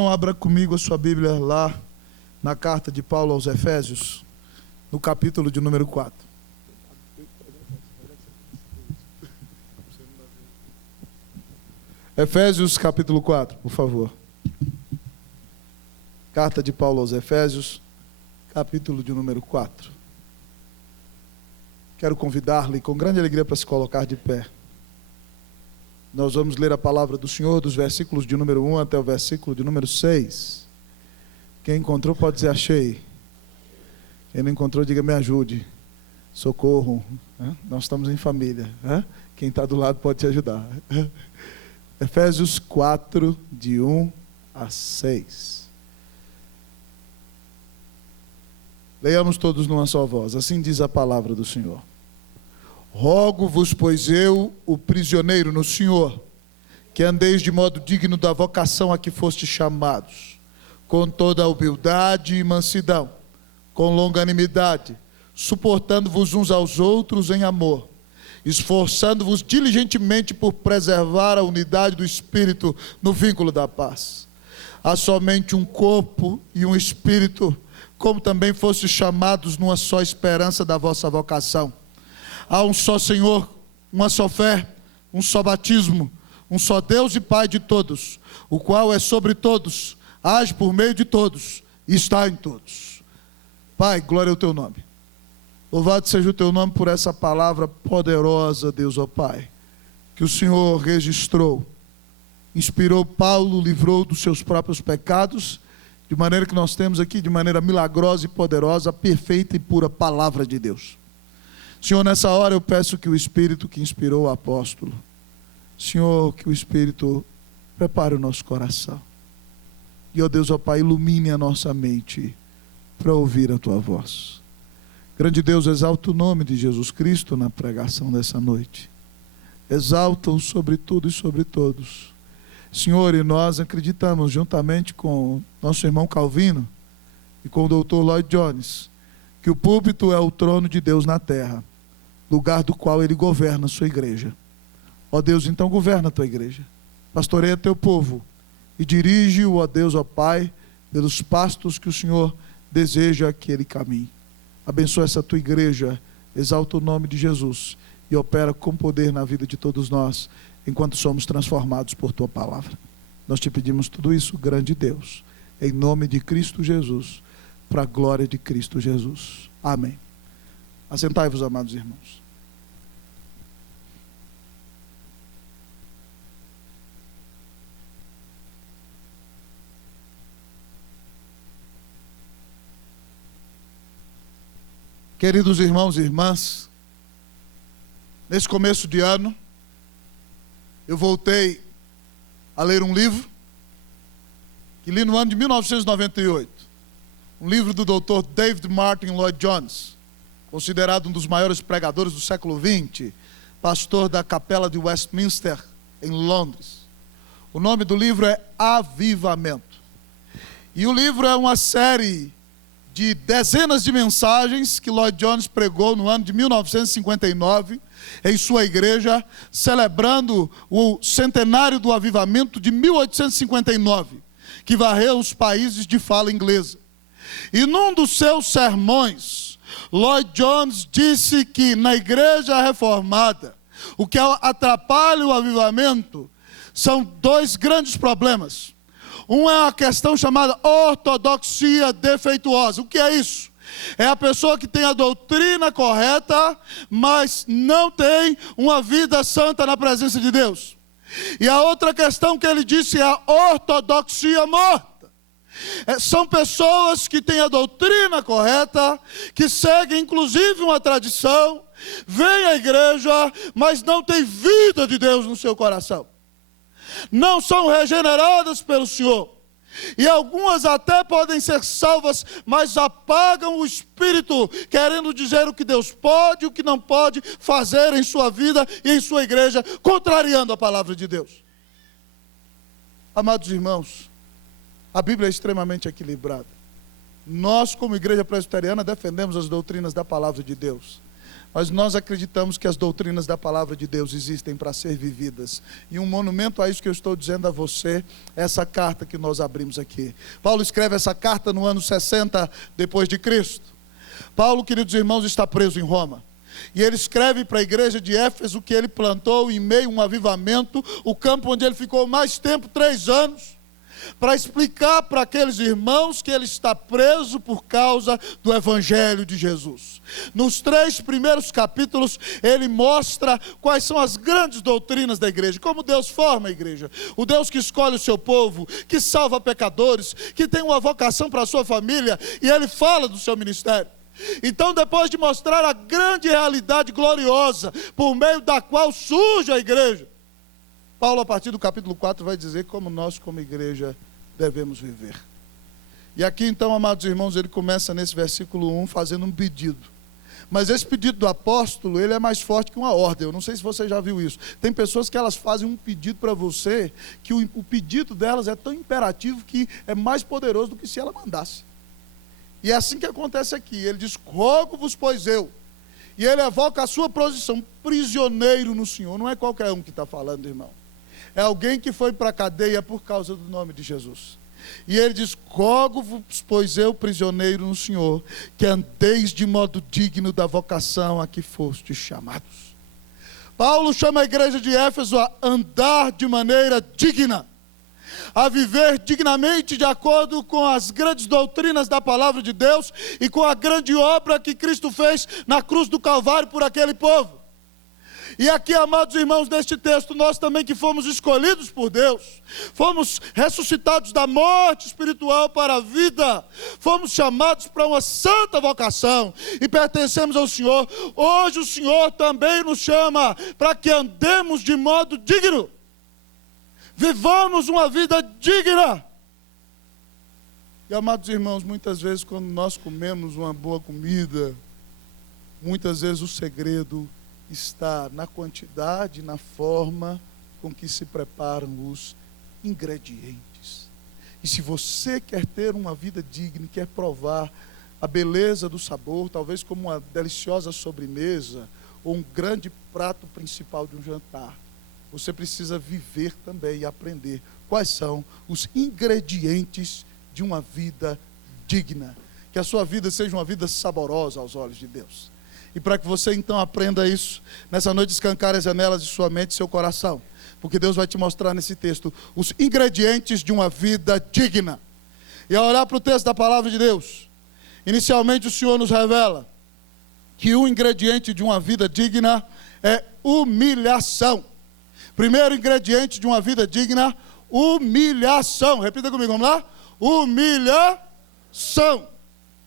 Então, abra comigo a sua Bíblia lá na carta de Paulo aos Efésios, no capítulo de número 4. Efésios capítulo 4, por favor. Carta de Paulo aos Efésios, capítulo de número 4. Quero convidar-lhe com grande alegria para se colocar de pé. Nós vamos ler a palavra do Senhor dos versículos de número 1 até o versículo de número 6. Quem encontrou pode dizer achei. Quem não encontrou, diga me ajude. Socorro. Nós estamos em família. Quem está do lado pode te ajudar. Efésios 4, de 1 a 6. Leiamos todos numa só voz. Assim diz a palavra do Senhor. Rogo-vos, pois eu, o prisioneiro no Senhor, que andeis de modo digno da vocação a que fostes chamados, com toda a humildade e mansidão, com longanimidade, suportando-vos uns aos outros em amor, esforçando-vos diligentemente por preservar a unidade do Espírito no vínculo da paz. Há somente um corpo e um Espírito, como também fostes chamados numa só esperança da vossa vocação. Há um só Senhor, uma só fé, um só batismo, um só Deus e Pai de todos, o qual é sobre todos, age por meio de todos e está em todos. Pai, glória ao teu nome. Louvado seja o teu nome por essa palavra poderosa, Deus, ó Pai, que o Senhor registrou, inspirou Paulo, livrou dos seus próprios pecados, de maneira que nós temos aqui, de maneira milagrosa e poderosa, a perfeita e pura palavra de Deus. Senhor, nessa hora eu peço que o Espírito que inspirou o apóstolo, Senhor, que o Espírito prepare o nosso coração. E, ó Deus, ó Pai, ilumine a nossa mente para ouvir a Tua voz. Grande Deus, exalta o nome de Jesus Cristo na pregação dessa noite. Exalta-o sobre tudo e sobre todos. Senhor, e nós acreditamos, juntamente com nosso irmão Calvino e com o doutor Lloyd Jones, que o púlpito é o trono de Deus na terra, lugar do qual Ele governa a sua igreja. Ó Deus, então governa a tua igreja, pastoreia teu povo e dirige-o, ó Deus, ó Pai, pelos pastos que o Senhor deseja que ele caminhe. Abençoa essa tua igreja, exalta o nome de Jesus e opera com poder na vida de todos nós, enquanto somos transformados por tua palavra. Nós te pedimos tudo isso, grande Deus, em nome de Cristo Jesus, para a glória de Cristo Jesus. Amém. Assentai-vos, amados irmãos. Queridos irmãos e irmãs, nesse começo de ano, eu voltei a ler um livro que li no ano de 1998. Um livro do Dr. David Martin Lloyd Jones, considerado um dos maiores pregadores do século XX, pastor da Capela de Westminster, em Londres. O nome do livro é Avivamento. E o livro é uma série de dezenas de mensagens que Lloyd Jones pregou no ano de 1959, em sua igreja, celebrando o centenário do Avivamento de 1859, que varreu os países de fala inglesa. E num dos seus sermões, Lloyd Jones disse que na igreja reformada, o que atrapalha o avivamento são dois grandes problemas. Um é a questão chamada ortodoxia defeituosa. O que é isso? É a pessoa que tem a doutrina correta, mas não tem uma vida santa na presença de Deus. E a outra questão que ele disse é a ortodoxia morta. São pessoas que têm a doutrina correta, que seguem inclusive uma tradição, vêm à igreja, mas não têm vida de Deus no seu coração. Não são regeneradas pelo Senhor. E algumas até podem ser salvas, mas apagam o Espírito, querendo dizer o que Deus pode e o que não pode fazer em sua vida e em sua igreja, contrariando a palavra de Deus. Amados irmãos, a Bíblia é extremamente equilibrada. Nós, como igreja presbiteriana, defendemos as doutrinas da palavra de Deus. Mas nós acreditamos que as doutrinas da palavra de Deus existem para ser vividas. E um monumento a isso que eu estou dizendo a você, é essa carta que nós abrimos aqui. Paulo escreve essa carta no ano 60 depois de Cristo. Paulo, queridos irmãos, está preso em Roma. E ele escreve para a igreja de Éfeso que ele plantou em meio a um avivamento, o campo onde ele ficou mais tempo, 3 anos, para explicar para aqueles irmãos que ele está preso por causa do Evangelho de Jesus. Nos 3 primeiros capítulos, ele mostra quais são as grandes doutrinas da igreja, como Deus forma a igreja, o Deus que escolhe o seu povo, que salva pecadores, que tem uma vocação para a sua família, e ele fala do seu ministério. Então, depois de mostrar a grande realidade gloriosa, por meio da qual surge a igreja, Paulo, a partir do capítulo 4, vai dizer como nós, como igreja, devemos viver. E aqui, então, amados irmãos, ele começa nesse versículo 1, fazendo um pedido. Mas esse pedido do apóstolo, ele é mais forte que uma ordem. Eu não sei se você já viu isso. Tem pessoas que elas fazem um pedido para você, que o pedido delas é tão imperativo que é mais poderoso do que se ela mandasse. E é assim que acontece aqui. Ele diz, rogo-vos, pois eu. E ele evoca a sua posição, prisioneiro no Senhor. Não é qualquer um que está falando, irmão. É alguém que foi para a cadeia por causa do nome de Jesus. E ele diz, rogo-vos, pois eu, prisioneiro no Senhor, que andeis de modo digno da vocação a que fostes chamados. Paulo chama a igreja de Éfeso a andar de maneira digna, a viver dignamente de acordo com as grandes doutrinas da palavra de Deus e com a grande obra que Cristo fez na cruz do Calvário por aquele povo. E aqui, amados irmãos, neste texto, nós também que fomos escolhidos por Deus, fomos ressuscitados da morte espiritual para a vida, fomos chamados para uma santa vocação e pertencemos ao Senhor. Hoje o Senhor também nos chama para que andemos de modo digno, vivamos uma vida digna. E, amados irmãos, muitas vezes quando nós comemos uma boa comida, muitas vezes o segredo está na quantidade, na forma com que se preparam os ingredientes. E se você quer ter uma vida digna, quer provar a beleza do sabor, talvez como uma deliciosa sobremesa, ou um grande prato principal de um jantar, você precisa viver também e aprender quais são os ingredientes de uma vida digna. Que a sua vida seja uma vida saborosa aos olhos de Deus. E para que você então aprenda isso, nessa noite escancare as janelas de sua mente e seu coração, porque Deus vai te mostrar nesse texto os ingredientes de uma vida digna. E ao olhar para o texto da palavra de Deus, inicialmente o Senhor nos revela que o ingrediente de uma vida digna é humilhação. Primeiro ingrediente de uma vida digna, humilhação. Repita comigo, vamos lá? Humilhação.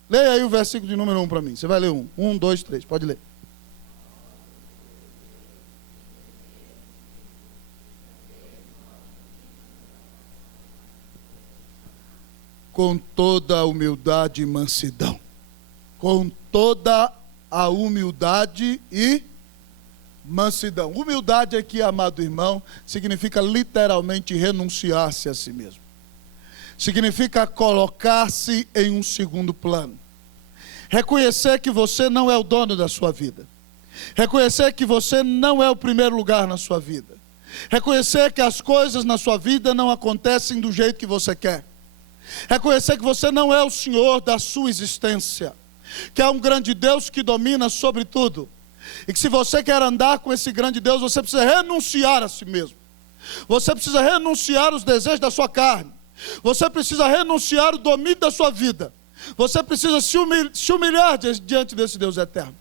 Leia aí o versículo de número 1 para mim. Você vai ler 1. 1, 2, 3. Pode ler. Com toda a humildade e mansidão. Com toda a humildade e mansidão. Humildade aqui, amado irmão, significa literalmente renunciar-se a si mesmo. Significa colocar-se em um segundo plano. Reconhecer que você não é o dono da sua vida. Reconhecer que você não é o primeiro lugar na sua vida. Reconhecer que as coisas na sua vida não acontecem do jeito que você quer. Reconhecer que você não é o Senhor da sua existência. Que há um grande Deus que domina sobre tudo. E que se você quer andar com esse grande Deus, você precisa renunciar a si mesmo. Você precisa renunciar aos desejos da sua carne. Você precisa renunciar o domínio da sua vida. Você precisa se humilhar diante desse Deus eterno.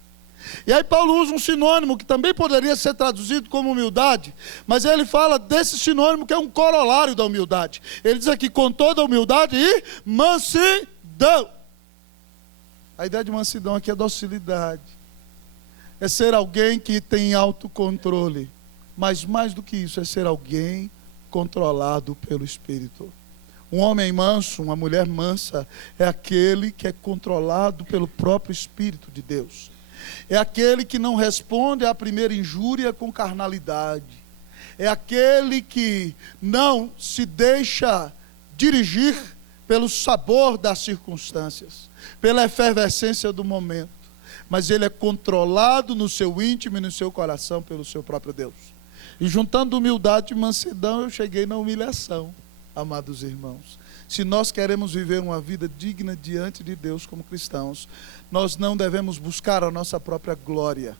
E aí Paulo usa um sinônimo que também poderia ser traduzido como humildade, mas ele fala desse sinônimo que é um corolário da humildade. Ele diz aqui, com toda humildade e mansidão. A ideia de mansidão aqui é docilidade. É ser alguém que tem autocontrole. Mas mais do que isso, é ser alguém controlado pelo Espírito. Um homem manso, uma mulher mansa, é aquele que é controlado pelo próprio Espírito de Deus. É aquele que não responde à primeira injúria com carnalidade. É aquele que não se deixa dirigir pelo sabor das circunstâncias, pela efervescência do momento. mas ele é controlado no seu íntimo e no seu coração pelo seu próprio Deus. E juntando humildade e mansidão, eu cheguei na humilhação, amados irmãos. Se nós queremos viver uma vida digna diante de Deus como cristãos, nós não devemos buscar a nossa própria glória.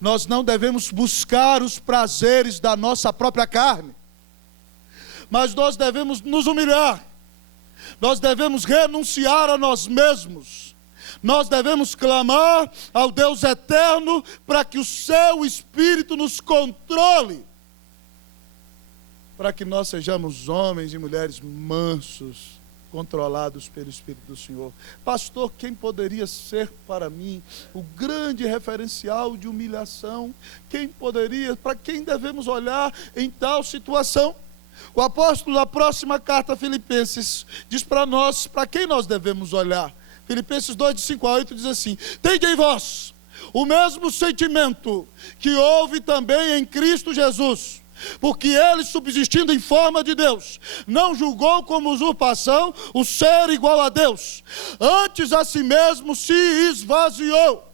Nós não devemos buscar os prazeres da nossa própria carne. Mas nós devemos nos humilhar. Nós devemos renunciar a nós mesmos. Nós devemos clamar ao Deus eterno para que o seu Espírito nos controle. Para que nós sejamos homens e mulheres mansos, controlados pelo Espírito do Senhor. Pastor, quem poderia ser para mim o grande referencial de humilhação? Para quem devemos olhar em tal situação? O apóstolo, na próxima carta a Filipenses, diz para nós, para quem nós devemos olhar. Filipenses 2, de 5 a 8, diz assim: tende em vós o mesmo sentimento que houve também em Cristo Jesus, porque ele, subsistindo em forma de Deus, não julgou como usurpação o ser igual a Deus. Antes a si mesmo se esvaziou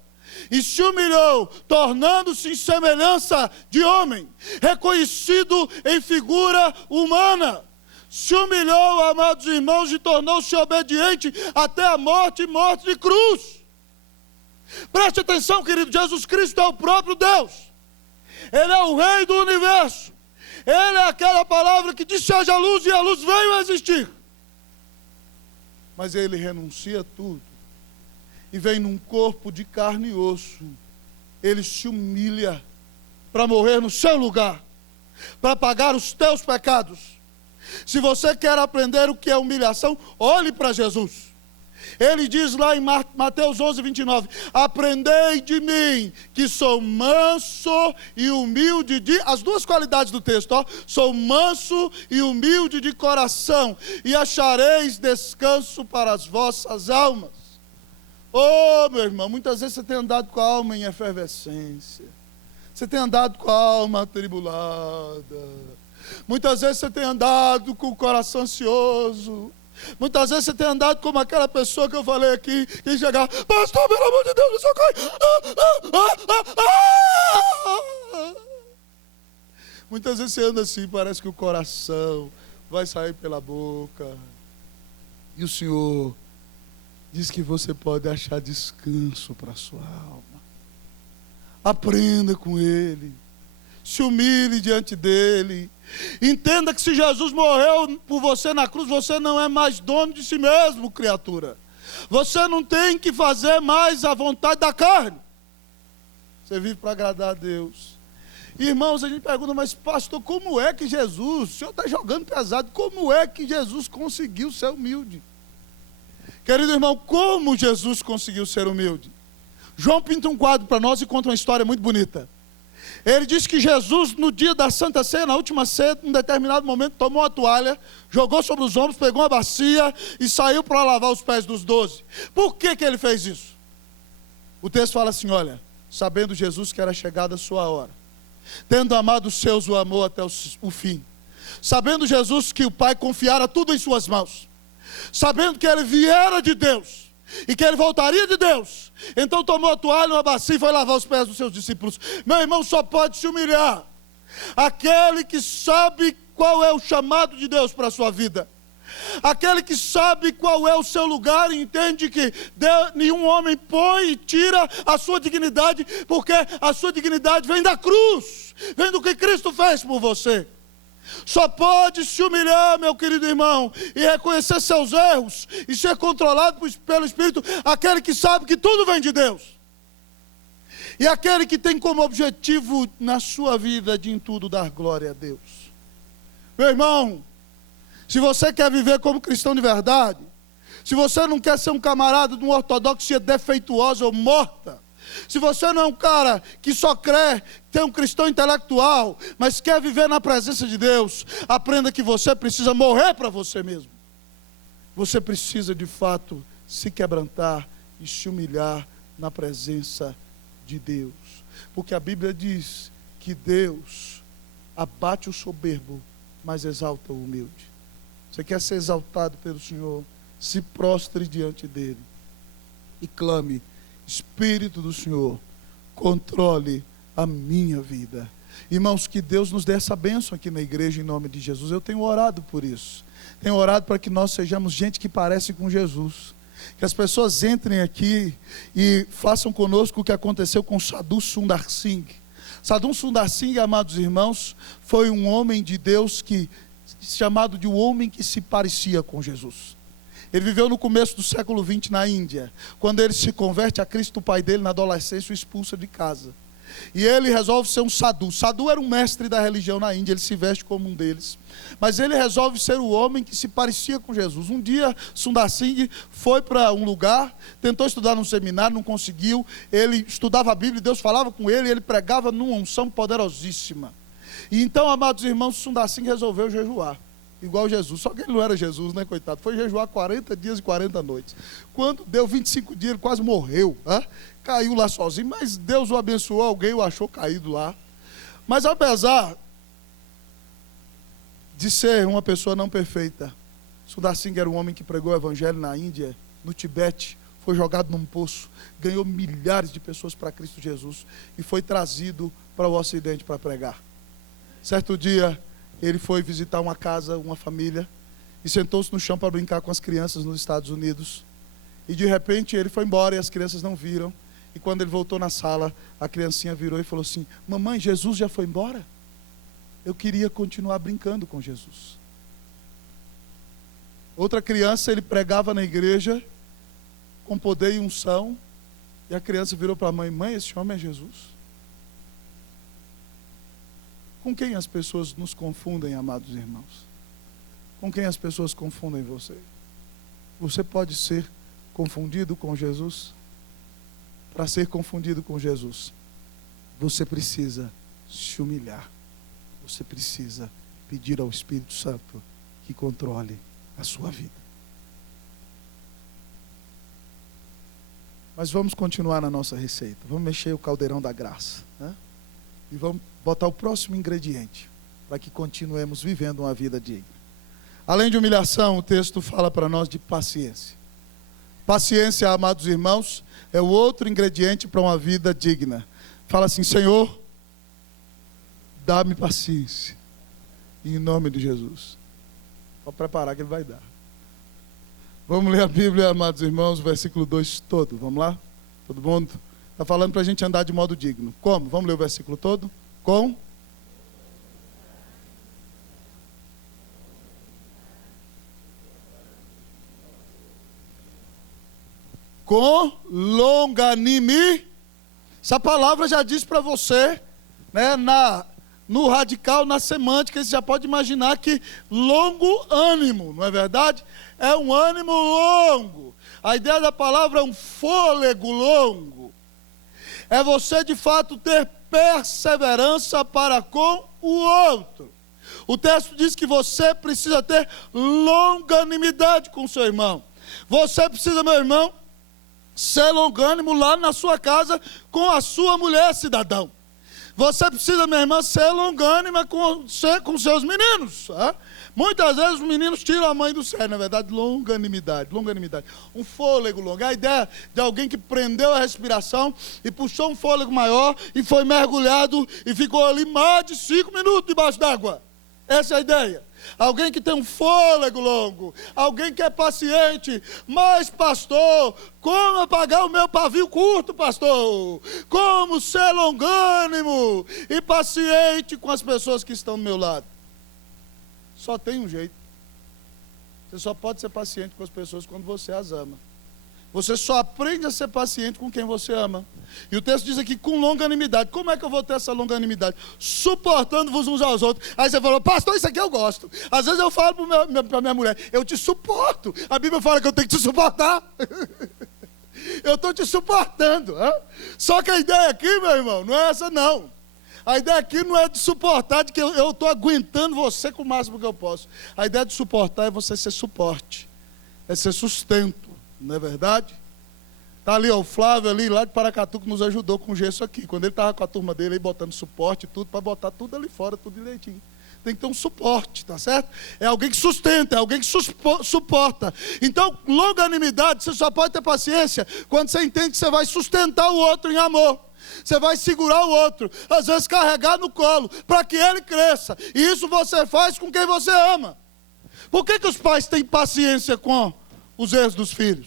e se humilhou, tornando-se em semelhança de homem, reconhecido em figura humana. Se humilhou, amados irmãos, e tornou-se obediente até a morte e morte de cruz. Preste atenção, querido, Jesus Cristo é o próprio Deus. Ele é o Rei do universo. Ele é aquela palavra que diz: seja luz, e a luz veio a existir. Mas ele renuncia a tudo e vem num corpo de carne e osso. Ele se humilha para morrer no seu lugar, para pagar os teus pecados. Se você quer aprender o que é humilhação, olhe para Jesus. Ele diz lá em Mateus 11, 29, aprendei de mim, que sou manso e humilde as duas qualidades do texto, ó, sou manso e humilde de coração, e achareis descanso para as vossas almas. Oh, meu irmão, muitas vezes você tem andado com a alma em efervescência, você tem andado com a alma atribulada, muitas vezes você tem andado com o coração ansioso. Muitas vezes você tem andado como aquela pessoa que eu falei aqui, que chegava: pastor, pelo amor de Deus, me socorre. Muitas vezes você anda assim, parece que o coração vai sair pela boca. E o Senhor diz que você pode achar descanso para a sua alma. Aprenda com Ele. Se humilhe diante dEle. Entenda que se Jesus morreu por você na cruz, você não é mais dono de si mesmo, criatura. Você não tem que fazer mais a vontade da carne. Você vive para agradar a Deus. Irmãos, a gente pergunta: mas pastor, como é que Jesus, o senhor está jogando pesado, como é que Jesus conseguiu ser humilde? Querido irmão, como Jesus conseguiu ser humilde? João pinta um quadro para nós e conta uma história muito bonita. Ele diz que Jesus, no dia da Santa Ceia, na última ceia, em um determinado momento, tomou a toalha, jogou sobre os ombros, pegou uma bacia e saiu para lavar os pés dos 12. Por que ele fez isso? O texto fala assim: olha, sabendo Jesus que era chegada a sua hora, tendo amado os seus, o amou até o fim, sabendo Jesus que o Pai confiara tudo em suas mãos, sabendo que ele viera de Deus e que ele voltaria de Deus, então tomou a toalha, uma bacia e foi lavar os pés dos seus discípulos. Meu irmão, só pode se humilhar aquele que sabe qual é o chamado de Deus para a sua vida, aquele que sabe qual é o seu lugar e entende que nenhum homem põe e tira a sua dignidade, porque a sua dignidade vem da cruz, vem do que Cristo fez por você. Só pode se humilhar, meu querido irmão, e reconhecer seus erros e ser controlado pelo Espírito, aquele que sabe que tudo vem de Deus, e aquele que tem como objetivo na sua vida de em tudo dar glória a Deus. Meu irmão, se você quer viver como cristão de verdade, se você não quer ser um camarada de uma ortodoxia defeituosa ou morta, se você não é um cara que só crê, tem um cristão intelectual, mas quer viver na presença de Deus, aprenda que você precisa morrer para você mesmo. Você precisa de fato se quebrantar e se humilhar na presença de Deus, porque a Bíblia diz que Deus abate o soberbo, mas exalta o humilde. Você quer ser exaltado pelo Senhor? Se prostre diante dele e clame: Espírito do Senhor, controle a minha vida. Irmãos, que Deus nos dê essa bênção aqui na igreja em nome de Jesus. Eu tenho orado por isso. Tenho orado para que nós sejamos gente que parece com Jesus. Que as pessoas entrem aqui e façam conosco o que aconteceu com Sadhu Sundar Singh. Sadhu Sundar Singh, amados irmãos, foi um homem de Deus chamado de um homem que se parecia com Jesus. Ele viveu no começo do século XX na Índia. Quando ele se converte a Cristo, o pai dele, na adolescência, o expulsa de casa. E ele resolve ser um sadhu. Sadhu era um mestre da religião na Índia, ele se veste como um deles. Mas ele resolve ser o homem que se parecia com Jesus. Um dia, Sundar Singh foi para um lugar, tentou estudar num seminário, não conseguiu. Ele estudava a Bíblia, Deus falava com ele, e ele pregava numa unção poderosíssima. E então, amados irmãos, Sundar Singh resolveu jejuar, igual Jesus. Só que ele não era Jesus, né, coitado? Foi jejuar 40 dias e 40 noites. Quando deu 25 dias, ele quase morreu. Caiu lá sozinho, mas Deus o abençoou, alguém o achou caído lá. Mas apesar de ser uma pessoa não perfeita, Sundar Singh era um homem que pregou o evangelho na Índia, no Tibete, foi jogado num poço, ganhou milhares de pessoas para Cristo Jesus e foi trazido para o Ocidente para pregar. Certo dia, ele foi visitar uma casa, uma família, e sentou-se no chão para brincar com as crianças nos Estados Unidos. E de repente ele foi embora e as crianças não viram. E quando ele voltou na sala, a criancinha virou e falou assim: mamãe, Jesus já foi embora? Eu queria continuar brincando com Jesus. Outra criança, ele pregava na igreja com poder e unção, e a criança virou para a mãe: mãe, esse homem é Jesus? Com quem as pessoas nos confundem, amados irmãos? Com quem as pessoas confundem você? Você pode ser confundido com Jesus? Para ser confundido com Jesus, você precisa se humilhar. Você precisa pedir ao Espírito Santo que controle a sua vida. Mas vamos continuar na nossa receita. Vamos mexer o caldeirão da graça, né? E vamos botar o próximo ingrediente para que continuemos vivendo uma vida digna. Além de humilhação, o texto fala para nós de paciência. Paciência, amados irmãos, é o outro ingrediente para uma vida digna. Fala assim: Senhor, dá-me paciência, em nome de Jesus. Pode preparar que ele vai dar. Vamos ler a Bíblia, amados irmãos, o versículo 2 todo. Vamos lá? Todo mundo? Está falando para a gente andar de modo digno. Como? Vamos ler o versículo todo? Com longanimidade. Essa palavra já diz para você, né, no radical, na semântica, você já pode imaginar que longo ânimo, não é verdade? É um ânimo longo. A ideia da palavra é um fôlego longo. É você de fato ter perseverança para com o outro. O texto diz que você precisa ter longanimidade com o seu irmão. Você precisa, meu irmão, ser longânimo lá na sua casa com a sua mulher, cidadão. Você precisa, minha irmã, ser longânima com seus meninos. Muitas vezes os meninos tiram a mãe do sério, na verdade, longanimidade. Um fôlego longo. A ideia de alguém que prendeu a respiração e puxou um fôlego maior e foi mergulhado e ficou ali mais de 5 minutos debaixo d'água. Essa é a ideia. Alguém que tem um fôlego longo, alguém que é paciente. Mas, pastor, como apagar o meu pavio curto, pastor? Como ser longânimo e paciente com as pessoas que estão do meu lado? Só tem um jeito. Você só pode ser paciente com as pessoas quando você as ama. Você só aprende a ser paciente com quem você ama. E o texto diz aqui, com longanimidade. Como é que eu vou ter essa longanimidade? Suportando-vos uns aos outros. Aí você falou: pastor, isso aqui eu gosto. Às vezes eu falo para minha mulher: eu te suporto. A Bíblia fala que eu tenho que te suportar. Eu estou te suportando. Só que a ideia aqui, meu irmão, não é essa não. A ideia aqui não é de suportar, de que eu estou aguentando você com o máximo que eu posso. A ideia de suportar é você ser suporte. É ser sustento. Não é verdade? Está ali, o Flávio ali, lá de Paracatu, que nos ajudou com gesso aqui. Quando ele estava com a turma dele aí, botando suporte e tudo, para botar tudo ali fora, tudo direitinho. Tem que ter um suporte, tá certo? É alguém que sustenta, é alguém que suporta. Então, longanimidade, você só pode ter paciência quando você entende que você vai sustentar o outro em amor. Você vai segurar o outro, às vezes carregar no colo, para que ele cresça. E isso você faz com quem você ama. Por que os pais têm paciência com os erros dos filhos?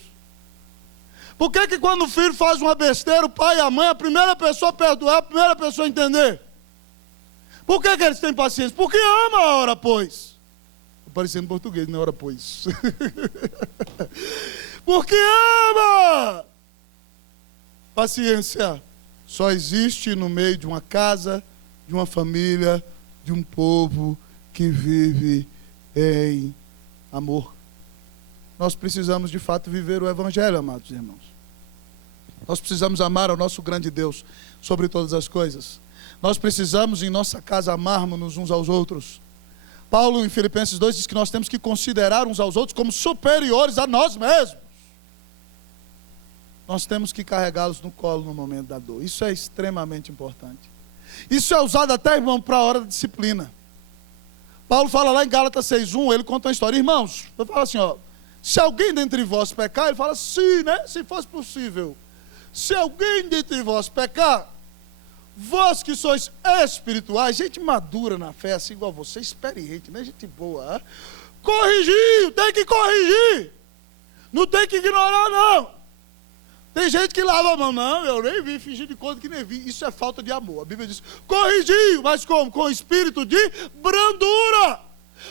Por que quando o filho faz uma besteira, o pai e a mãe, a primeira pessoa a perdoar, a primeira pessoa a entender? Por que eles têm paciência? Porque ama a hora, pois. Estou parecendo português, não é hora, pois. Porque ama! Paciência só existe no meio de uma casa, de uma família, de um povo que vive em amor. Nós precisamos de fato viver o Evangelho, amados irmãos. Nós precisamos amar ao nosso grande Deus sobre todas as coisas. Nós precisamos em nossa casa amarmos-nos uns aos outros. Paulo em Filipenses 2 diz que nós temos que considerar uns aos outros como superiores a nós mesmos. Nós temos que carregá-los no colo no momento da dor. Isso é extremamente importante. Isso é usado até, irmão, para a hora da disciplina. Paulo fala lá em Gálatas 6:1, ele conta uma história. Irmãos, eu falo assim, ó, se alguém dentre vós pecar, ele fala sim, né? Se fosse possível. Se alguém dentre vós pecar, vós que sois espirituais, gente madura na fé, assim igual você, experiente, né? Gente boa. Corrigir, tem que corrigir. Não tem que ignorar, não. Tem gente que lava a mão, não, eu nem vi, fingir de conta que nem vi. Isso é falta de amor. A Bíblia diz, corrigir, mas como? Com espírito de brandura.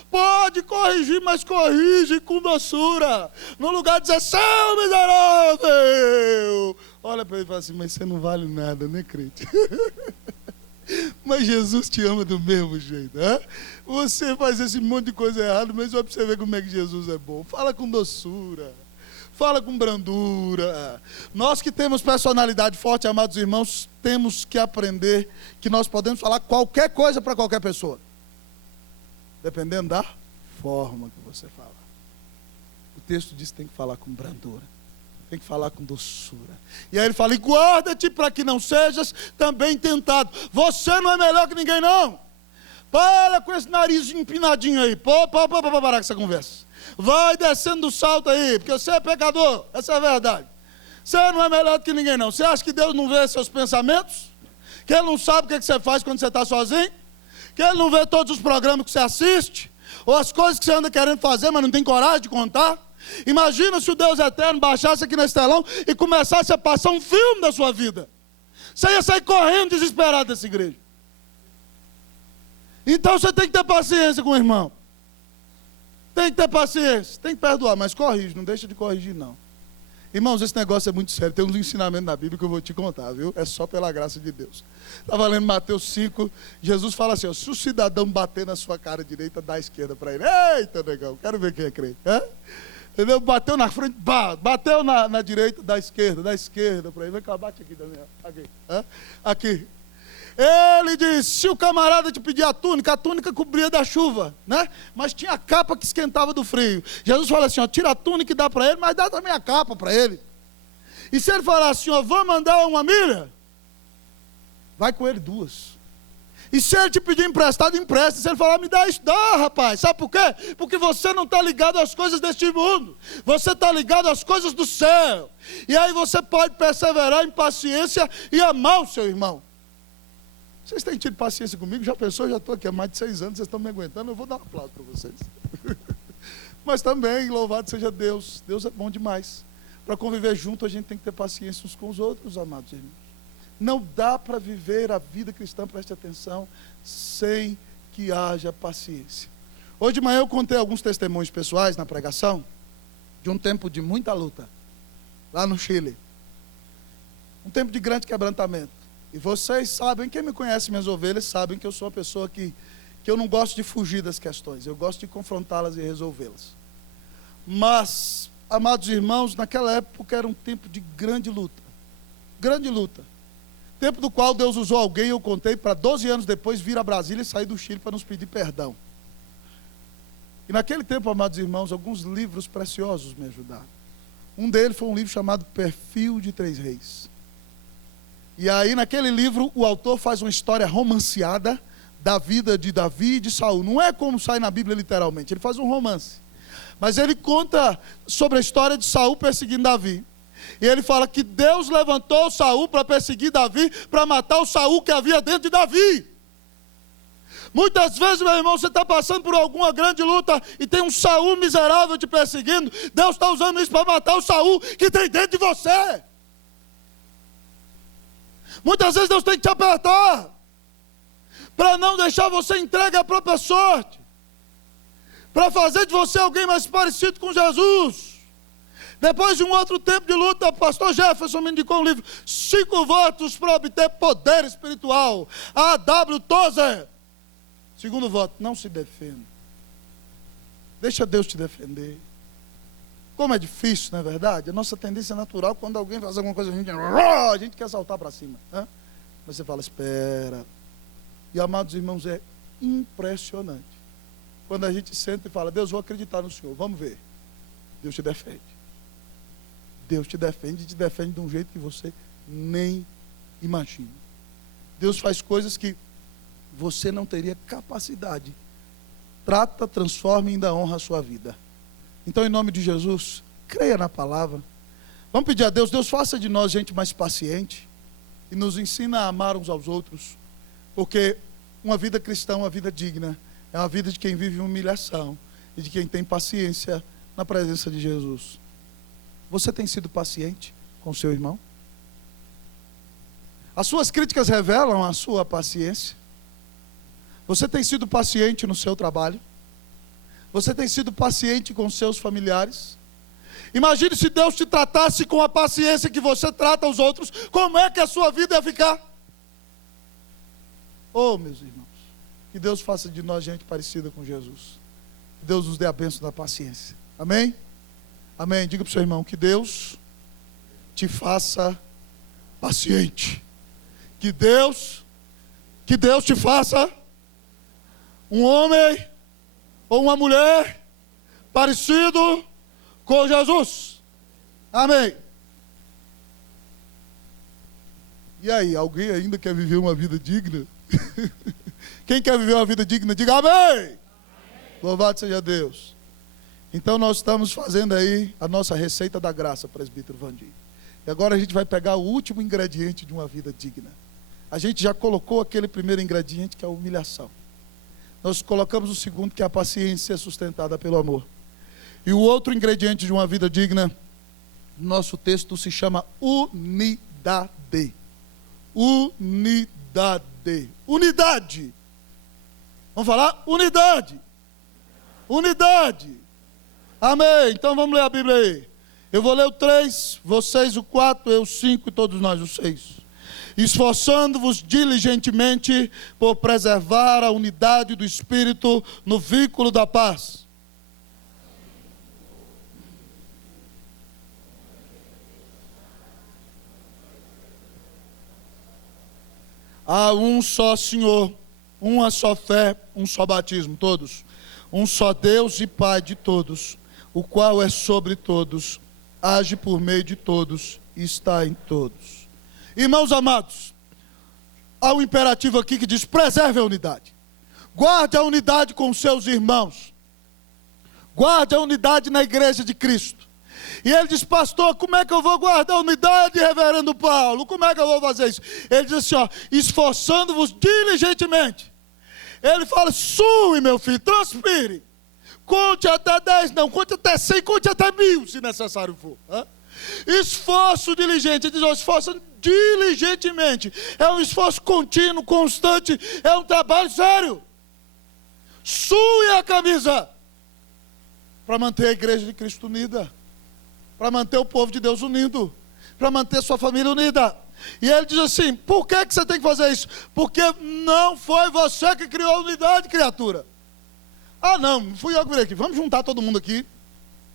Pode corrigir, mas corrige com doçura. No lugar de dizer, seu miserável. Olha para ele e fala assim, mas você não vale nada, né, crente? Mas Jesus te ama do mesmo jeito, né? Você faz esse monte de coisa errada, mas só para você ver como é que Jesus é bom. Fala com doçura. Fala com brandura. Nós que temos personalidade forte, amados irmãos, temos que aprender que nós podemos falar qualquer coisa para qualquer pessoa. Dependendo da forma que você fala. O texto diz que tem que falar com brandura. Tem que falar com doçura. E aí ele fala, e guarda-te para que não sejas também tentado. Você não é melhor que ninguém, não. Para com esse nariz empinadinho aí. Parar com essa conversa. Vai descendo do salto aí, porque você é pecador. Essa é a verdade. Você não é melhor do que ninguém, não. Você acha que Deus não vê seus pensamentos? Que Ele não sabe o que você faz quando você está sozinho? Que Ele não vê todos os programas que você assiste? Ou as coisas que você anda querendo fazer, mas não tem coragem de contar? Imagina se o Deus eterno baixasse aqui nesse telão e começasse a passar um filme da sua vida. Você ia sair correndo desesperado dessa igreja. Então você tem que ter paciência com o irmão. Tem que ter paciência, tem que perdoar, mas corrige, não deixa de corrigir não. Irmãos, esse negócio é muito sério, tem uns ensinamentos na Bíblia que eu vou te contar, viu? É só pela graça de Deus. Estava lendo Mateus 5, Jesus fala assim, ó, se o cidadão bater na sua cara direita, dá a esquerda para ele. Eita, negão, quero ver quem é crente. Entendeu? Bateu na frente, bateu na direita, dá a esquerda para ele. Vem cá, bate aqui, Daniel. Aqui. Ele disse, se o camarada te pedir a túnica cobria da chuva, né? Mas tinha a capa que esquentava do frio. Jesus fala assim, ó, tira a túnica e dá para ele, mas dá também a capa para ele. E se ele falar assim, ó, vamos andar 1 milha, vai com ele 2. E se ele te pedir emprestado, empresta. Se ele falar, me dá isso, dá, rapaz. Sabe por quê? Porque você não está ligado às coisas deste mundo. Você está ligado às coisas do céu. E aí você pode perseverar em paciência e amar o seu irmão. Vocês têm tido paciência comigo? Já pensou? Já estou aqui há mais de 6 anos, vocês estão me aguentando, eu vou dar um aplauso para vocês. Mas também, louvado seja Deus. Deus é bom demais. Para conviver junto, a gente tem que ter paciência uns com os outros, amados irmãos. Não dá para viver a vida cristã, preste atenção, sem que haja paciência. Hoje de manhã eu contei alguns testemunhos pessoais na pregação, de um tempo de muita luta, lá no Chile. Um tempo de grande quebrantamento. E vocês sabem, quem me conhece, minhas ovelhas, sabem que eu sou uma pessoa que eu não gosto de fugir das questões, eu gosto de confrontá-las e resolvê-las. Mas, amados irmãos, naquela época era um tempo de grande luta. Grande luta. Tempo do qual Deus usou alguém, eu contei, para 12 anos depois vir a Brasília e sair do Chile para nos pedir perdão. E naquele tempo, amados irmãos, alguns livros preciosos me ajudaram. Um deles foi um livro chamado Perfil de 3 Reis. E aí, naquele livro, o autor faz uma história romanceada da vida de Davi e de Saul. Não é como sai na Bíblia literalmente, ele faz um romance. Mas ele conta sobre a história de Saul perseguindo Davi. E ele fala que Deus levantou Saul para perseguir Davi, para matar o Saul que havia dentro de Davi. Muitas vezes, meu irmão, você está passando por alguma grande luta e tem um Saul miserável te perseguindo. Deus está usando isso para matar o Saul que tem dentro de você. Muitas vezes Deus tem que te apertar para não deixar você entregue à própria sorte, para fazer de você alguém mais parecido com Jesus. Depois de um outro tempo de luta, o pastor Jefferson me indicou um livro, 5 votos para obter poder espiritual. A.W. Tozer. Segundo voto, não se defenda. Deixa Deus te defender. Como é difícil, não é verdade? A nossa tendência natural, quando alguém faz alguma coisa, a gente quer saltar para cima. Né? Mas você fala, espera. E, amados irmãos, é impressionante. Quando a gente senta e fala, Deus, vou acreditar no Senhor, vamos ver. Deus te defende. Deus te defende e te defende de um jeito que você nem imagina. Deus faz coisas que você não teria capacidade. Trata, transforma e ainda honra a sua vida. Então, em nome de Jesus, creia na palavra. Vamos pedir a Deus, Deus faça de nós gente mais paciente e nos ensina a amar uns aos outros. Porque uma vida cristã, uma vida digna, é uma vida de quem vive humilhação e de quem tem paciência na presença de Jesus. Você tem sido paciente com seu irmão? As suas críticas revelam a sua paciência? Você tem sido paciente no seu trabalho? Você tem sido paciente com seus familiares? Imagine se Deus te tratasse com a paciência que você trata os outros, como é que a sua vida ia ficar? Oh, meus irmãos, que Deus faça de nós gente parecida com Jesus. Que Deus nos dê a bênção da paciência. Amém? Amém. Diga para o seu irmão, que Deus te faça paciente. Que Deus te faça um homem ou uma mulher parecido com Jesus. Amém. E aí, alguém ainda quer viver uma vida digna? Quem quer viver uma vida digna, diga amém. Amém. Louvado seja Deus. Então nós estamos fazendo aí a nossa receita da graça, presbítero Vandir. E agora a gente vai pegar o último ingrediente de uma vida digna. A gente já colocou aquele primeiro ingrediente, que é a humilhação. Nós colocamos o segundo, que é a paciência sustentada pelo amor. E o outro ingrediente de uma vida digna, nosso texto se chama unidade. Unidade. Unidade. Vamos falar? Unidade. Unidade. Amém. Então vamos ler a Bíblia aí. Eu vou ler o 3, vocês o 4, eu o 5 e todos nós o 6. Esforçando-vos diligentemente por preservar a unidade do Espírito no vínculo da paz. Há um só Senhor, uma só fé, um só batismo, todos. Um só Deus e Pai de todos, o qual é sobre todos, age por meio de todos e está em todos. Irmãos amados, há um imperativo aqui que diz, preserve a unidade. Guarde a unidade com seus irmãos. Guarde a unidade na igreja de Cristo. E ele diz, pastor, como é que eu vou guardar a unidade, reverendo Paulo? Como é que eu vou fazer isso? Ele diz assim, ó, esforçando-vos diligentemente. Ele fala, sue, meu filho, transpire. Conte até 10, não, conte até 100, conte até 1000, se necessário for. Esforço diligente, ele diz, ó, esforço diligentemente. É um esforço contínuo, constante, é um trabalho sério. Sue a camisa para manter a igreja de Cristo unida, para manter o povo de Deus unido, para manter sua família unida. E ele diz assim, por que você tem que fazer isso? Porque não foi você que criou a unidade, criatura. Ah não, fui eu que virei aqui, vamos juntar todo mundo aqui.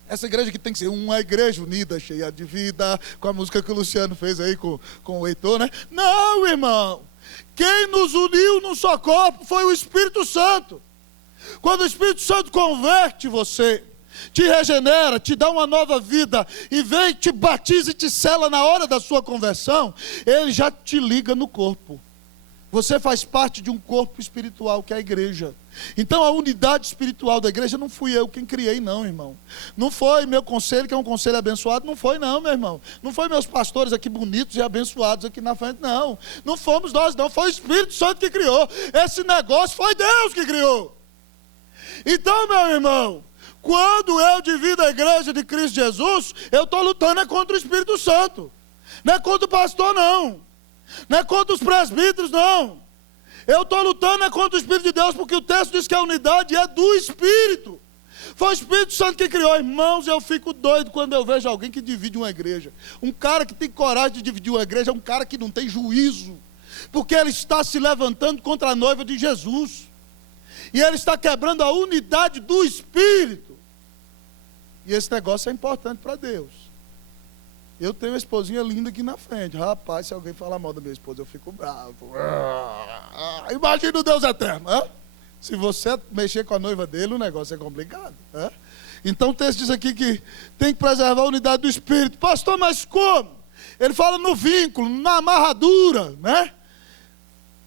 Essa igreja aqui tem que ser uma igreja unida, cheia de vida, com a música que o Luciano fez aí com o Heitor, né? Não, irmão, quem nos uniu num só corpo foi o Espírito Santo. Quando o Espírito Santo converte você, te regenera, te dá uma nova vida e vem, te batiza e te sela na hora da sua conversão, ele já te liga no corpo. Você faz parte de um corpo espiritual que é a igreja. Então a unidade espiritual da igreja não fui eu quem criei, não, irmão. Não foi meu conselho, que é um conselho abençoado, não foi não, meu irmão. Não foi meus pastores aqui bonitos e abençoados aqui na frente, não. Não fomos nós, não. Foi o Espírito Santo que criou. Esse negócio foi Deus que criou. Então, meu irmão, quando eu divido a igreja de Cristo Jesus, eu estou lutando contra o Espírito Santo. Não é contra o pastor, não. Não é contra os presbíteros, não. Eu estou lutando contra o Espírito de Deus, porque o texto diz que a unidade é do Espírito. Foi o Espírito Santo que criou. Irmãos, eu fico doido quando eu vejo alguém que divide uma igreja. Um cara que tem coragem de dividir uma igreja é um cara que não tem juízo, porque ele está se levantando contra a noiva de Jesus. E ele está quebrando a unidade do Espírito. E esse negócio é importante para Deus. Eu tenho uma esposinha linda aqui na frente. Rapaz, se alguém falar mal da minha esposa, eu fico bravo. Imagina o Deus eterno. Se você mexer com a noiva dele, o negócio é complicado. Então o texto diz aqui que tem que preservar a unidade do Espírito. Pastor, mas como? Ele fala no vínculo, na amarradura, né?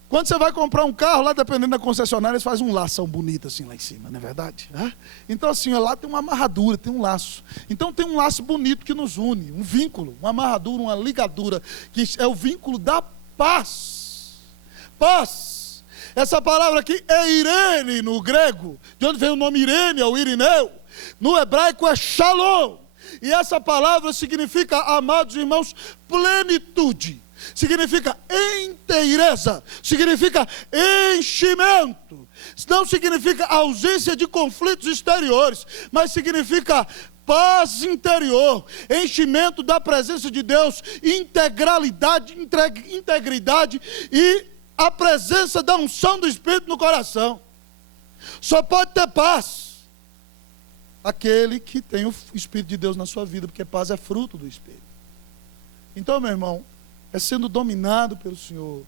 Quando você vai comprar um carro, lá dependendo da concessionária, eles fazem um lação bonito assim lá em cima, não é verdade? Então assim, lá tem uma amarradura, tem um laço. Então tem um laço bonito que nos une, um vínculo, uma amarradura, uma ligadura, que é o vínculo da paz. Paz. Essa palavra aqui é Irene no grego, de onde vem o nome Irene, ou Irineu. No hebraico é Shalom. E essa palavra significa, amados irmãos, plenitude. Significa inteireza, significa enchimento, não significa ausência de conflitos exteriores, mas significa paz interior, enchimento da presença de Deus, integralidade, integridade e a presença da unção do Espírito no coração. Só pode ter paz aquele que tem o Espírito de Deus na sua vida, porque paz é fruto do Espírito. Então, meu irmão, é sendo dominado pelo Senhor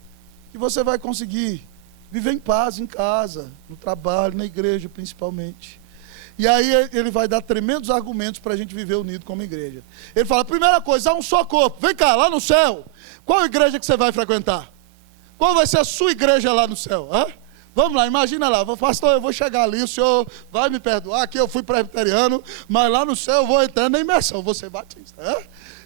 que você vai conseguir viver em paz em casa, no trabalho, na igreja principalmente. E aí ele vai dar tremendos argumentos para a gente viver unido como igreja. Ele fala, primeira coisa, há um só corpo. Vem cá, lá no céu, qual igreja que você vai frequentar? Qual vai ser a sua igreja lá no céu? Vamos lá, imagina lá, pastor, eu vou chegar ali, o senhor vai me perdoar, aqui eu fui presbiteriano, mas lá no céu eu vou entrar na imersão, vou ser batista,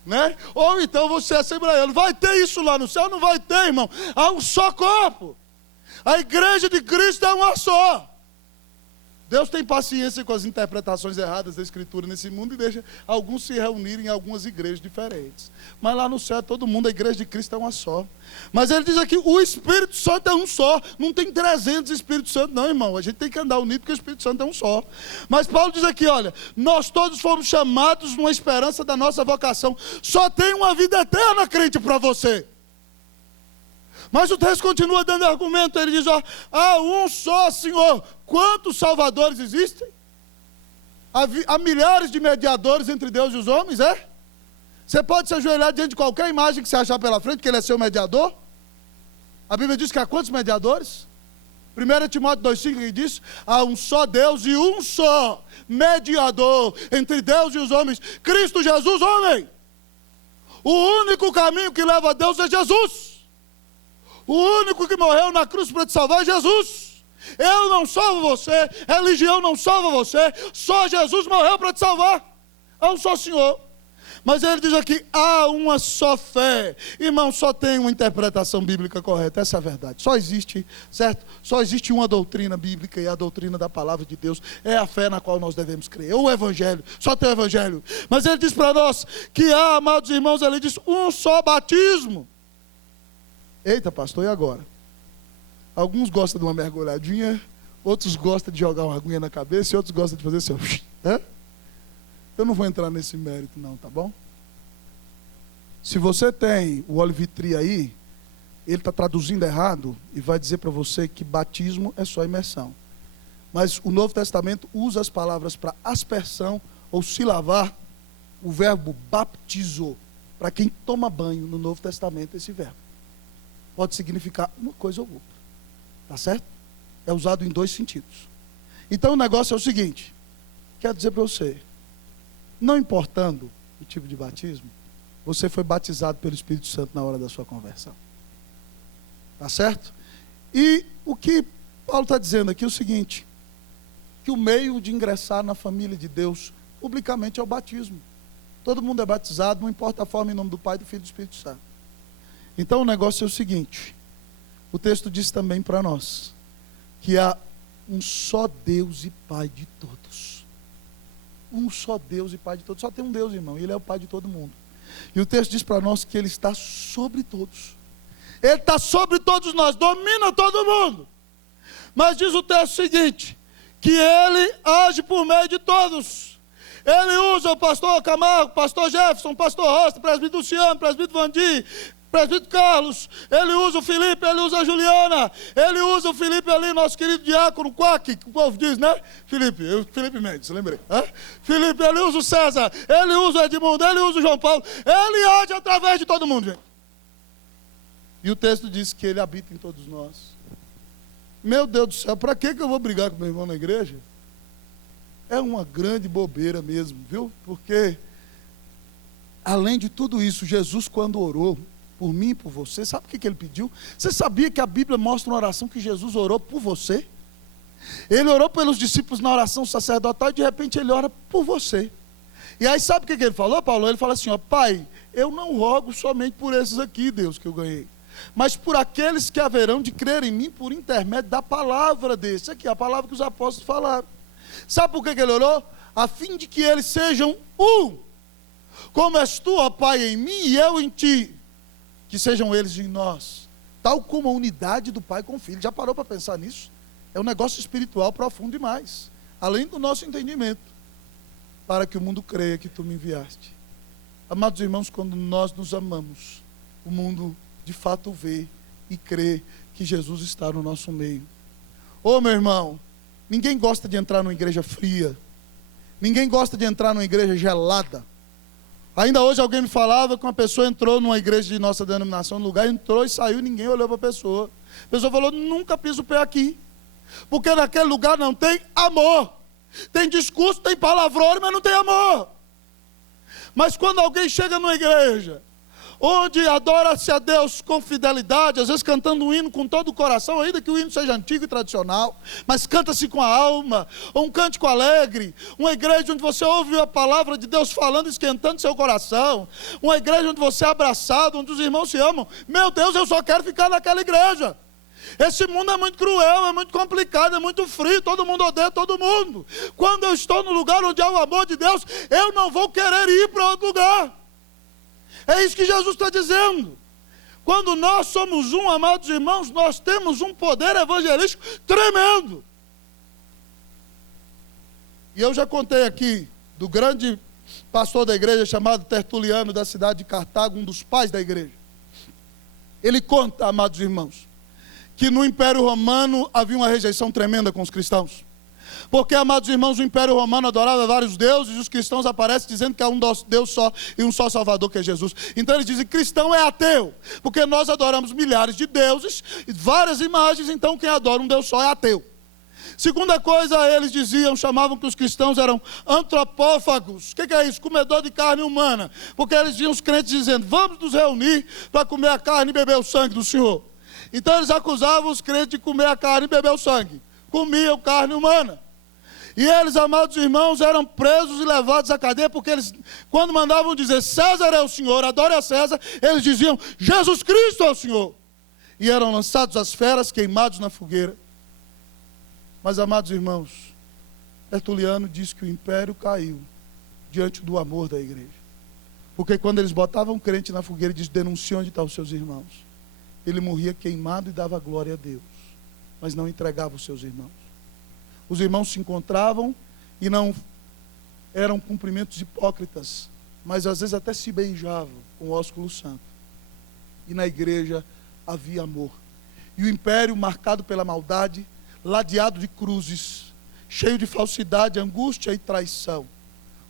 né? Ou então você é assembleiano. Vai ter isso lá no céu? Não vai ter, irmão. Há um só corpo. A igreja de Cristo é uma só. Deus tem paciência com as interpretações erradas da Escritura nesse mundo e deixa alguns se reunirem em algumas igrejas diferentes. Mas lá no céu, todo mundo, a igreja de Cristo é uma só. Mas ele diz aqui, o Espírito Santo é um só. Não tem 300 Espíritos Santos não, irmão. A gente tem que andar unido porque o Espírito Santo é um só. Mas Paulo diz aqui, olha, nós todos fomos chamados numa esperança da nossa vocação. Só tem uma vida eterna, crente, para você. Mas o texto continua dando argumento. Ele diz, há um só Senhor. Quantos salvadores existem? Há milhares de mediadores entre Deus e os homens, Você pode se ajoelhar diante de qualquer imagem que você achar pela frente, que ele é seu mediador. A Bíblia diz que há quantos mediadores? 1 Timóteo 2,5 diz, há um só Deus e um só mediador entre Deus e os homens, Cristo Jesus, homem. O único caminho que leva a Deus é Jesus. O único que morreu na cruz para te salvar é Jesus. Eu não salvo você, religião não salva você, só Jesus morreu para te salvar. Há um só Senhor. Mas ele diz aqui, há uma só fé. Irmão, só tem uma interpretação bíblica correta, essa é a verdade. Só existe, certo? Só existe uma doutrina bíblica e a doutrina da palavra de Deus é a fé na qual nós devemos crer. O Evangelho, só tem o Evangelho. Mas ele diz para nós que há, amados irmãos, ele diz um só batismo. Eita, pastor, e agora? Alguns gostam de uma mergulhadinha, outros gostam de jogar uma aguinha na cabeça e outros gostam de fazer assim, Eu não vou entrar nesse mérito não, tá bom? Se você tem o Olivitri aí, ele está traduzindo errado e vai dizer para você que batismo é só imersão. Mas o Novo Testamento usa as palavras para aspersão ou se lavar, o verbo baptizou. Para quem toma banho no Novo Testamento, esse verbo pode significar uma coisa ou outra. Tá certo? É usado em dois sentidos. Então o negócio é o seguinte, quero dizer para você, não importando o tipo de batismo, você foi batizado pelo Espírito Santo na hora da sua conversão. Tá certo? E o que Paulo está dizendo aqui é o seguinte, que o meio de ingressar na família de Deus publicamente é o batismo. Todo mundo é batizado, não importa a forma, em nome do Pai, do Filho e do Espírito Santo. Então o negócio é o seguinte, o texto diz também para nós, que há um só Deus e Pai de todos. Um só Deus e Pai de todos. Só tem um Deus, irmão, e Ele é o Pai de todo mundo. E o texto diz para nós que Ele está sobre todos. Ele está sobre todos nós, domina todo mundo. Mas diz o texto seguinte, que Ele age por meio de todos. Ele usa o pastor Camargo, pastor Jefferson, pastor Rosta, presbítero Luciano, presbítero Vandir, presbítero Carlos, ele usa o Felipe, ele usa a Juliana, ele usa o Felipe ali, nosso querido diácono Quack, que o povo diz, né? Felipe Mendes, lembrei. Felipe, ele usa o César, ele usa o Edmundo, ele usa o João Paulo, ele age através de todo mundo, gente. E o texto diz que ele habita em todos nós. Meu Deus do céu, para que eu vou brigar com meu irmão na igreja? É uma grande bobeira mesmo, viu? Porque, além de tudo isso, Jesus, quando orou por mim e por você, sabe o que ele pediu? Você sabia que a Bíblia mostra uma oração que Jesus orou por você? Ele orou pelos discípulos na oração sacerdotal e de repente ele ora por você. E aí sabe o que ele falou, Paulo? Ele fala assim, ó, Pai, eu não rogo somente por esses aqui, Deus, que eu ganhei, mas por aqueles que haverão de crer em mim por intermédio da palavra desse aqui, a palavra que os apóstolos falaram. Sabe por que ele orou? A fim de que eles sejam um, como és tu, ó Pai, em mim e eu em ti, que sejam eles em nós, tal como a unidade do Pai com o Filho. Já parou para pensar nisso? É um negócio espiritual profundo demais, além do nosso entendimento, para que o mundo creia que tu me enviaste. Amados irmãos, quando nós nos amamos, o mundo de fato vê e crê que Jesus está no nosso meio. Ô meu irmão, ninguém gosta de entrar numa igreja fria, ninguém gosta de entrar numa igreja gelada. Ainda hoje alguém me falava que uma pessoa entrou numa igreja de nossa denominação, no lugar, entrou e saiu, ninguém olhou para a pessoa. A pessoa falou, nunca piso o pé aqui, porque naquele lugar não tem amor. Tem discurso, tem palavrão, mas não tem amor. Mas quando alguém chega numa igreja, onde adora-se a Deus com fidelidade, às vezes cantando um hino com todo o coração, ainda que o hino seja antigo e tradicional, mas canta-se com a alma, ou um cântico alegre, uma igreja onde você ouve a palavra de Deus falando, esquentando seu coração, uma igreja onde você é abraçado, onde os irmãos se amam. Meu Deus, eu só quero ficar naquela igreja. Esse mundo é muito cruel, é muito complicado, é muito frio, todo mundo odeia todo mundo. Quando eu estou no lugar onde há o amor de Deus, eu não vou querer ir para outro lugar. É isso que Jesus está dizendo. Quando nós somos um, amados irmãos, nós temos um poder evangelístico tremendo. E eu já contei aqui do grande pastor da igreja chamado Tertuliano, da cidade de Cartago, um dos pais da igreja. Ele conta, amados irmãos, que no Império Romano havia uma rejeição tremenda com os cristãos. Porque, amados irmãos, o Império Romano adorava vários deuses e os cristãos aparecem dizendo que há um Deus só e um só Salvador, que é Jesus. Então eles dizem que cristão é ateu, porque nós adoramos milhares de deuses, várias imagens, então quem adora um Deus só é ateu. Segunda coisa, eles diziam, chamavam que os cristãos eram antropófagos. O que é isso? Comedor de carne humana. Porque eles viam os crentes dizendo, vamos nos reunir para comer a carne e beber o sangue do Senhor. Então eles acusavam os crentes de comer a carne e beber o sangue. Comiam carne humana. E eles, amados irmãos, eram presos e levados à cadeia, porque eles, quando mandavam dizer, César é o Senhor, adore a César, eles diziam, Jesus Cristo é o Senhor. E eram lançados às feras, queimados na fogueira. Mas, amados irmãos, Tertuliano diz que o império caiu diante do amor da igreja. Porque quando eles botavam o crente na fogueira e diz, denuncia onde estão os seus irmãos, ele morria queimado e dava glória a Deus, mas não entregava os seus irmãos. Os irmãos se encontravam e não eram cumprimentos hipócritas, mas às vezes até se beijavam com o ósculo santo. E na igreja havia amor. E o império marcado pela maldade, ladeado de cruzes, cheio de falsidade, angústia e traição.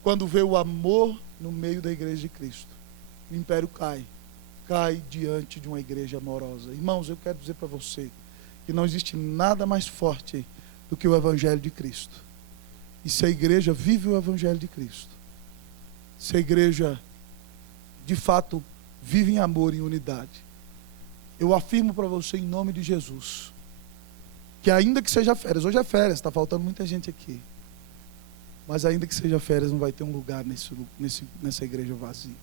Quando vê o amor no meio da igreja de Cristo, o império cai diante de uma igreja amorosa. Irmãos, eu quero dizer para você que não existe nada mais forte do que o Evangelho de Cristo. E se a igreja vive o Evangelho de Cristo, se a igreja de fato vive em amor e em unidade, eu afirmo para você em nome de Jesus, Porque ainda que seja férias, hoje é férias, está faltando muita gente aqui. Mas ainda que seja férias, não vai ter um lugar nessa igreja vazia.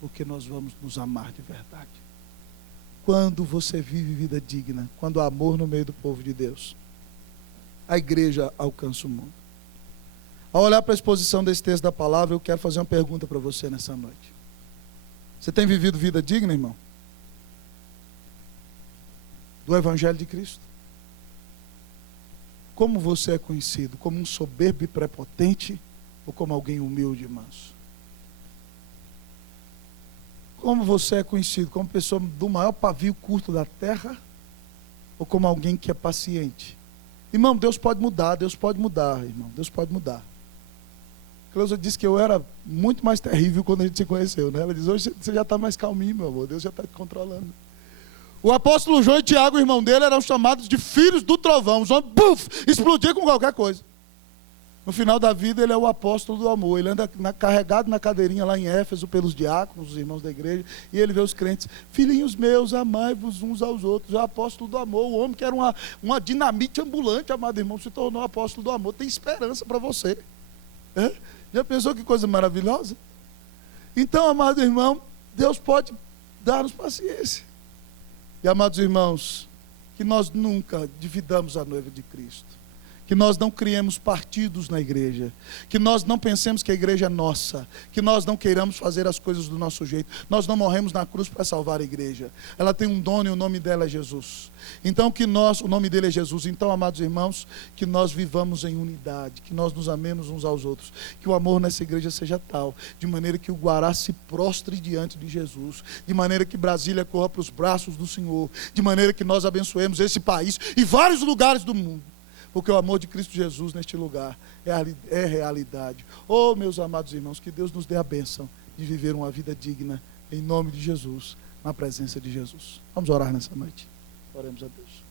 Porque nós vamos nos amar de verdade. Quando você vive vida digna, quando há amor no meio do povo de Deus, a igreja alcança o mundo. Ao olhar para a exposição desse texto da palavra, eu quero fazer uma pergunta para você nessa noite. Você tem vivido vida digna, irmão? Do Evangelho de Cristo? Como você é conhecido? Como um soberbo e prepotente ou como alguém humilde e manso? Como você é conhecido? Como pessoa do maior pavio curto da terra ou como alguém que é paciente? Irmão, Deus pode mudar, irmão. Deus pode mudar. Cleusa disse que eu era muito mais terrível quando a gente se conheceu, né? Ela diz, hoje você já está mais calminho, meu amor. Deus já está te controlando. O apóstolo João e Tiago, o irmão dele, eram chamados de filhos do trovão. Os homens, explodia com qualquer coisa. No final da vida, ele é o apóstolo do amor. Ele anda carregado na cadeirinha lá em Éfeso pelos diáconos, os irmãos da igreja, e ele vê os crentes, filhinhos meus, amai-vos uns aos outros. É o apóstolo do amor. O homem que era uma dinamite ambulante, amado irmão, se tornou apóstolo do amor. Tem esperança para você. É? Já pensou que coisa maravilhosa? Então, amado irmão, Deus pode dar-nos paciência. E, amados irmãos, que nós nunca dividamos a noiva de Cristo. Que nós não criemos partidos na igreja. Que nós não pensemos que a igreja é nossa. Que nós não queiramos fazer as coisas do nosso jeito. Nós não morremos na cruz para salvar a igreja. Ela tem um dono e o nome dela é Jesus. Então o nome dele é Jesus. Então, amados irmãos, que nós vivamos em unidade. Que nós nos amemos uns aos outros. Que o amor nessa igreja seja tal. De maneira que o Guará se prostre diante de Jesus. De maneira que Brasília corra para os braços do Senhor. De maneira que nós abençoemos esse país e vários lugares do mundo. Porque o amor de Cristo Jesus neste lugar é realidade. Oh, meus amados irmãos, que Deus nos dê a bênção de viver uma vida digna, em nome de Jesus, na presença de Jesus. Vamos orar nessa noite. Oremos a Deus.